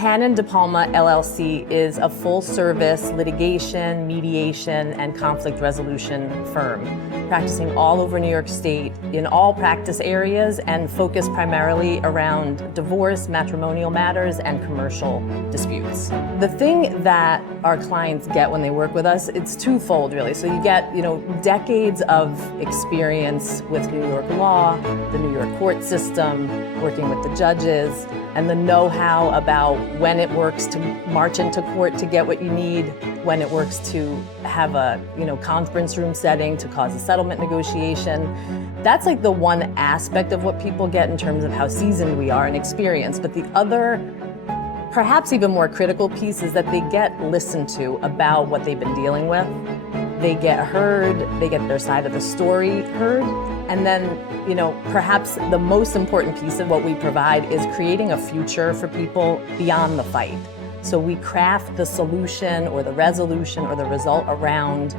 Hannon De Palma, LLC is a full-service litigation, mediation, and conflict resolution firm, practicing all over New York State in all practice areas and focused primarily around divorce, matrimonial matters, and commercial disputes. The thing that our clients get when they work with us, it's twofold really. So you get, decades of experience with New York law, the New York court system, working with the judges, and the know-how about when it works to march into court to get what you need, when it works to have a conference room setting to cause a settlement negotiation. That's like the one aspect of what people get in terms of how seasoned we are and experienced. But the other, perhaps even more critical piece is that they get listened to about what they've been dealing with. They get heard, they get their side of the story heard, and then, perhaps the most important piece of what we provide is creating a future for people beyond the fight. So we craft the solution or the resolution or the result around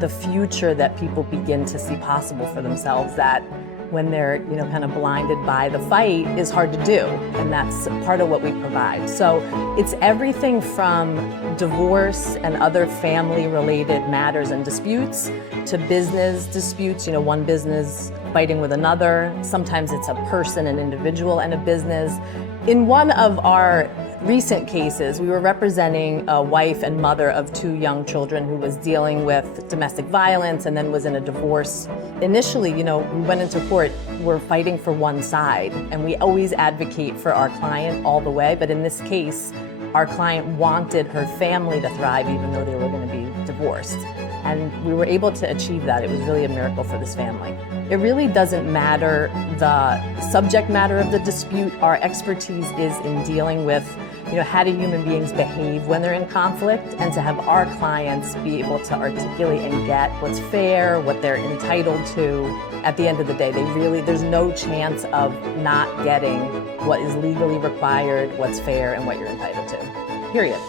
the future that people begin to see possible for themselves, that when they're kind of blinded by the fight is hard to do, and that's part of what we provide. So it's everything from divorce and other family-related matters and disputes to business disputes, one business fighting with another. Sometimes it's a person, an individual, and a business. In one of our recent cases, we were representing a wife and mother of 2 young children who was dealing with domestic violence and then was in a divorce. Initially, we went into court, we're fighting for one side, and we always advocate for our client all the way, but in this case, our client wanted her family to thrive even though they were going to be divorced. And we were able to achieve that. It was really a miracle for this family. It really doesn't matter the subject matter of the dispute. Our expertise is in dealing with, how do human beings behave when they're in conflict, and to have our clients be able to articulate and get what's fair, what they're entitled to. At the end of the day, there's no chance of not getting what is legally required, what's fair, and what you're entitled to, period.